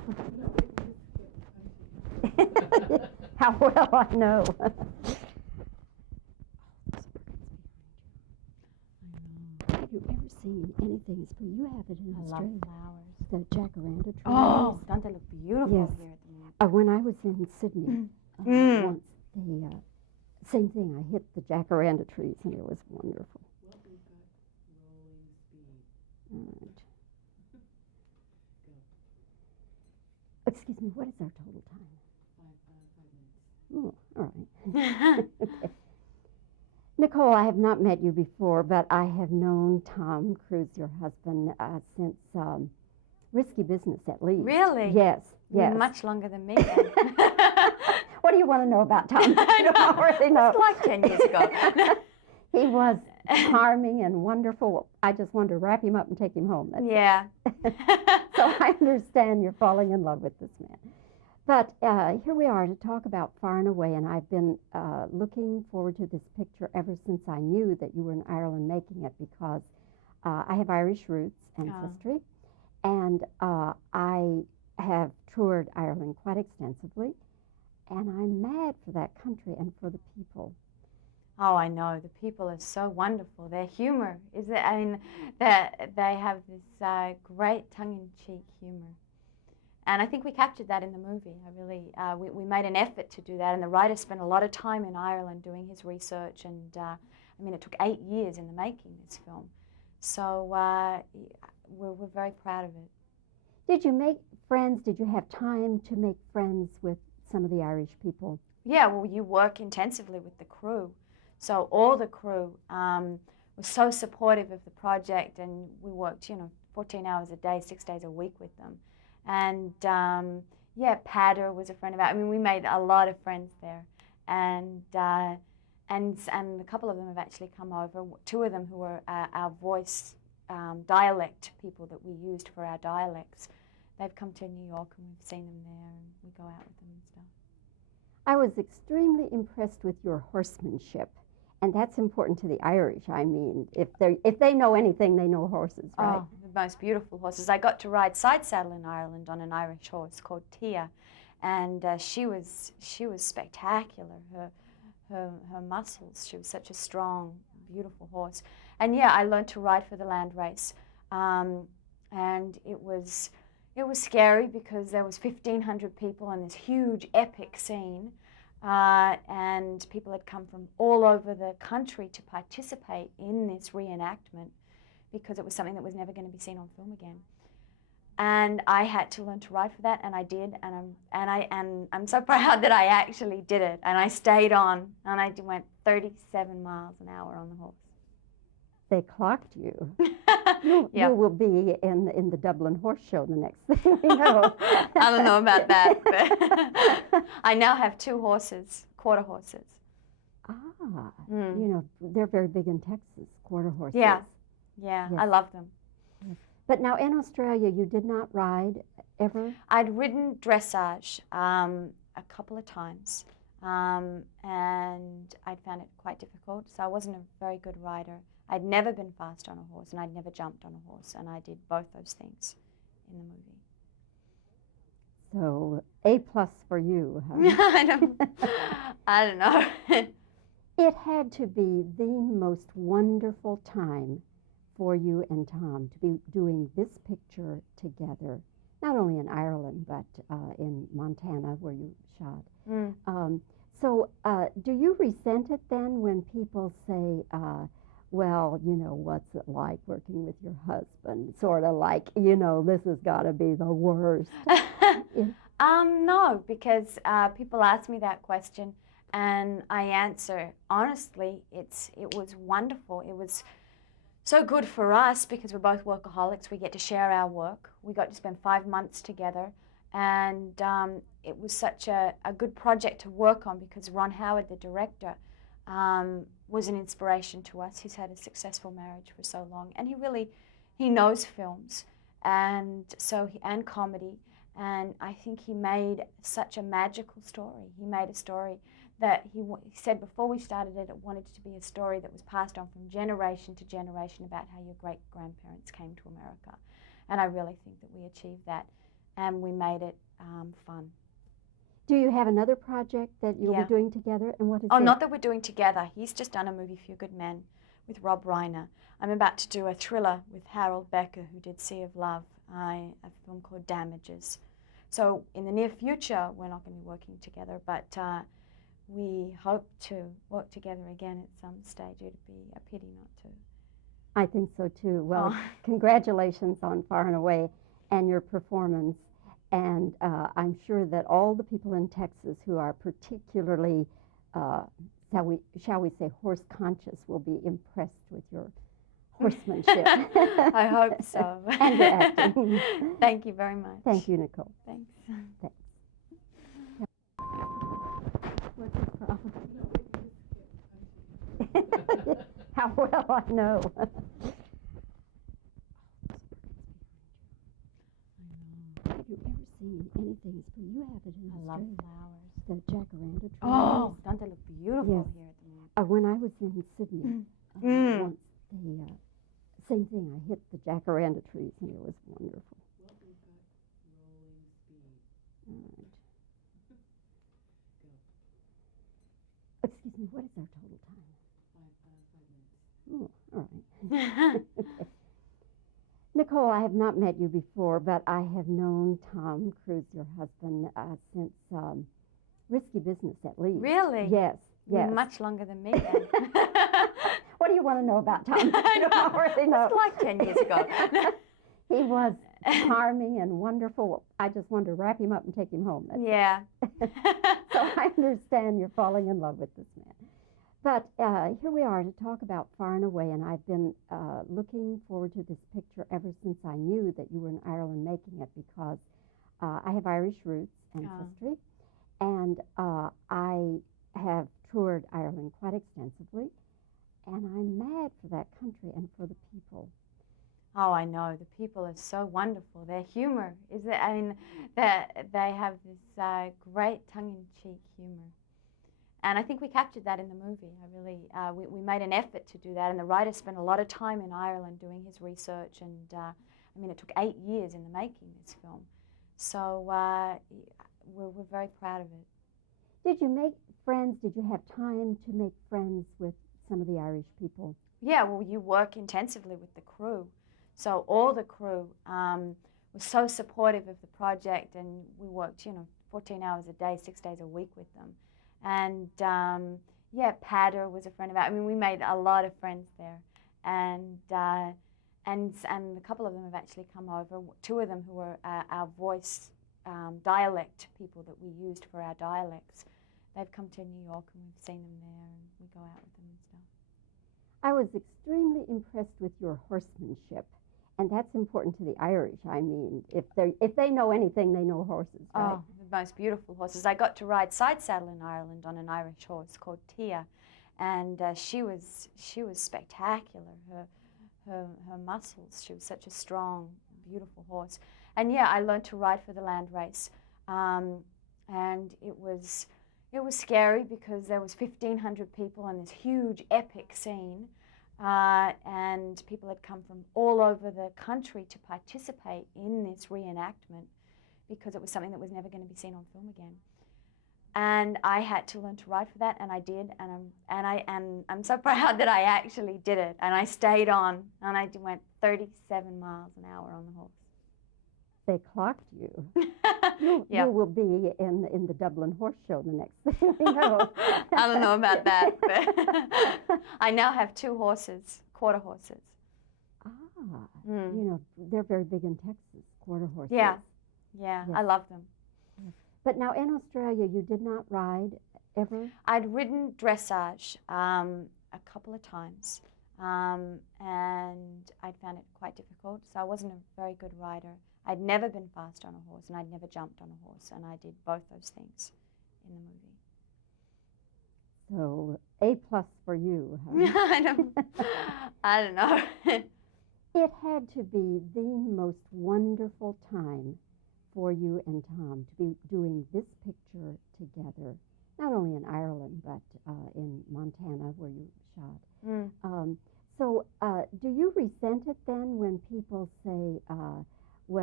Oh. How well I know. Have you ever seen anything as pretty? You have it in Australia. I love flowers. The jacaranda trees. Oh, don't they look beautiful Yes. here at the moment? When I was in Sydney, once, same thing. I hit the jacaranda trees, and it was wonderful. Well, we've got rolling speed. All right. Excuse me, what is our total time? 5 minutes. Oh, all right. Okay. Nicole, I have not met you before, but I have known Tom Cruise, your husband, since Risky Business, at least. Really? Yes, yes. Much longer than me then. What do you want to know about Tom? I You don't already know. It's like 10 years ago. He was charming and wonderful. I just wanted to wrap him up and take him home. That's Yeah. So I understand you're falling in love with this man. But here we are to talk about Far and Away, and I've been looking forward to this picture ever since I knew that you were in Ireland making it, because I have Irish roots, ancestry, and I have toured Ireland quite extensively, and I'm mad for that country and for the people. Oh, I know. The people are so wonderful. Their humor is, I mean, they have this great tongue-in-cheek humor. And I think we captured that in the movie. I really, we made an effort to do that, and the writer spent a lot of time in Ireland doing his research, and I mean, it took 8 years in the making this film. So we're very proud of it. Did you make friends? Did you have time to make friends with some of the Irish people? Yeah, well, you work intensively with the crew. So all the crew was so supportive of the project, and we worked, 14 hours a day, 6 days a week with them. And yeah, Padder was a friend of ours. I mean, we made a lot of friends there, and a couple of them have actually come over. 2 of them who were our voice dialect people that we used for our dialects. They've come to New York, and we've seen them there, and we go out with them and stuff. I was extremely impressed with your horsemanship, and that's important to the Irish. I mean, if they know anything, they know horses, right? Oh, the most beautiful horses. I got to ride side saddle in Ireland on an Irish horse called Tia, and she was spectacular. Her muscles. She was such a strong, beautiful horse. And yeah, I learned to ride for the land race, and it was scary because there was 1,500 people in this huge epic scene. And people had come from all over the country to participate in this reenactment because it was something that was never going to be seen on film again. And I had to learn to ride for that, and I did, and I'm so proud that I actually did it. And I stayed on, and I went 37 miles an hour on the horse. They clocked you. Yeah. You will be in the Dublin Horse Show the next thing we know. I don't know about that, but I now have 2 horses, quarter horses. You know, they're very big in Texas, quarter horses. Yeah, Yes. I love them. But now in Australia, you did not ride ever? I'd ridden dressage a couple of times, and I'd found it quite difficult, so I wasn't a very good rider. I'd never been fast on a horse, and I'd never jumped on a horse, and I did both those things in the movie. So A+ for you, huh? I don't know. It had to be the most wonderful time for you and Tom to be doing this picture together, not only in Ireland, but in Montana, where you shot. So do you resent it then when people say, well, you know, what's it like working with your husband? Sort of like, you know, this has got to be the worst. No, because people ask me that question, and I answer honestly. It was wonderful. It was so good for us because we're both workaholics. We get to share our work. We got to spend 5 months together, and it was such a good project to work on because Ron Howard, the director, was an inspiration to us. He's had a successful marriage for so long, and he knows films, and comedy, and I think he made such a magical story. He made a story that he said before we started it wanted to be a story that was passed on from generation to generation about how your great-grandparents came to America, and I really think that we achieved that. and we made it fun. Do you have another project that you'll Yeah. be doing together? And what is Oh, it? not that we're doing together. He's just done a movie, Few Good Men, with Rob Reiner. I'm about to do a thriller with Harold Becker, who did Sea of Love, a film called Damages. So in the near future, we're not going to be working together, but we hope to work together again at some stage. It would be a pity not to. I think so too. Well, Oh. congratulations on Far and Away and your performance. And I'm sure that all the people in Texas who are particularly, shall we say, horse conscious will be impressed with your horsemanship. I hope so. And your acting. Thank you very much. Thank you, Nicole. Thanks. Thanks. What's his problem? How well I know. Have you ever seen anything as pretty? You have it in I love Australia. flowers. The jacaranda trees. Oh, don't they look beautiful Yes. here at the moment? When I was in Sydney, once they, same thing. I hit the jacaranda trees, and it was wonderful. Well, we've got rolling speed. All right. Go. Excuse me. What is our total time? 5 minutes. Oh, all right. Okay. Nicole, I have not met you before, but I have known Tom Cruise, your husband, since Risky Business, at least. Really? Yes. Yes. Much longer than me then. What do you want to know about Tom? I You know. already know. It's like 10 years ago. He was charming and wonderful. I just wanted to wrap him up and take him home. That's it. Yeah. So I understand you're falling in love with this man. But here we are to talk about Far and Away, and I've been looking forward to this picture ever since I knew that you were in Ireland making it, because I have Irish roots, ancestry, and I have toured Ireland quite extensively, and I'm mad for that country and for the people. Oh, I know. The people are so wonderful. Their humor is, I mean, they have this great tongue-in-cheek humor. And I think we captured that in the movie. I really, we made an effort to do that, and the writer spent a lot of time in Ireland doing his research, and I mean, it took 8 years in the making this film. So we're very proud of it. Did you make friends? Did you have time to make friends with some of the Irish people? Yeah, well, you work intensively with the crew. So all the crew was so supportive of the project, and we worked, 14 hours a day, 6 days a week with them. And yeah, Patter was a friend of ours. I mean, we made a lot of friends there, and a couple of them have actually come over. 2 of them who were our voice dialect people that we used for our dialects. They've come to New York, and we've seen them there, and we go out with them and stuff. I was extremely impressed with your horsemanship, and that's important to the Irish. I mean, if they know anything, they know horses, right? Oh, the most beautiful horses. I got to ride side saddle in Ireland on an Irish horse called Tia, and she was spectacular. Her muscles. She was such a strong, beautiful horse. And yeah, I learned to ride for the land race, and it was scary because there was 1,500 people in this huge epic scene. And people had come from all over the country to participate in this reenactment because it was something that was never going to be seen on film again. And I had to learn to ride for that, and I did, and I'm so proud that I actually did it. And I stayed on, and I went 37 miles an hour on the horse. They clocked you. Yeah. You will be in the Dublin Horse Show the next thing we know. I don't know about that, but I now have 2 horses, quarter horses. You know, they're very big in Texas, quarter horses. Yeah, Yes. I love them. But now in Australia, you did not ride ever? I'd ridden dressage a couple of times, and I'd found it quite difficult, so I wasn't a very good rider. I'd never been fast on a horse, and I'd never jumped on a horse, and I did both those things in the movie. So A+ for you, huh? I don't know. It had to be the most wonderful time for you and Tom to be doing this picture together, not only in Ireland, but in Montana, where you shot. So do you resent it then when people say, well,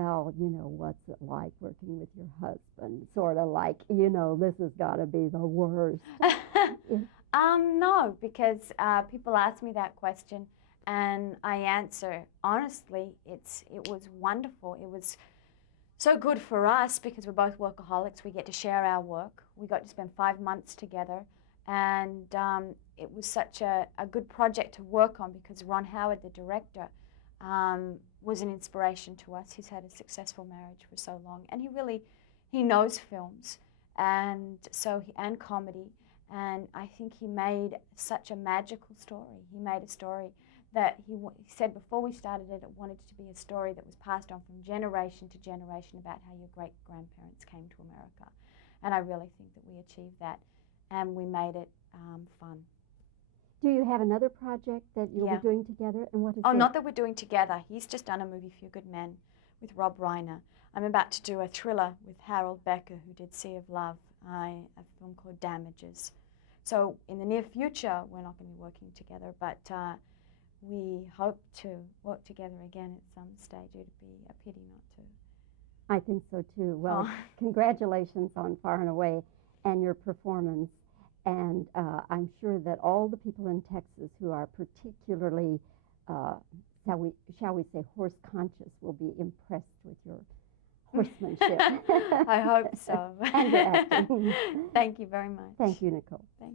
well, what's it like working with your husband? Sort of like, this has got to be the worst. No, because people ask me that question, and I answer honestly. It was wonderful. It was so good for us because we're both workaholics. We get to share our work. We got to spend 5 months together, and it was such a good project to work on because Ron Howard, the director, was an inspiration to us. He's had a successful marriage for so long, and he knows films, and comedy. And I think he made such a magical story. He made a story that he said before we started it, it wanted to be a story that was passed on from generation to generation about how your great-grandparents came to America. And I really think that we achieved that, and we made it fun. Do you have another project that you'll be doing together? And what is it? Not that we're doing together. He's just done a movie, Few Good Men, with Rob Reiner. I'm about to do a thriller with Harold Becker, who did Sea of Love, a film called Damages. So in the near future, we're not going to be working together, but we hope to work together again at some stage. It would be a pity not to. I think so too. Well, congratulations on Far and Away and your performance. And I'm sure that all the people in Texas who are particularly, shall we say, horse conscious will be impressed with your horsemanship. I hope so. And your acting. Thank you very much. Thank you, Nicole.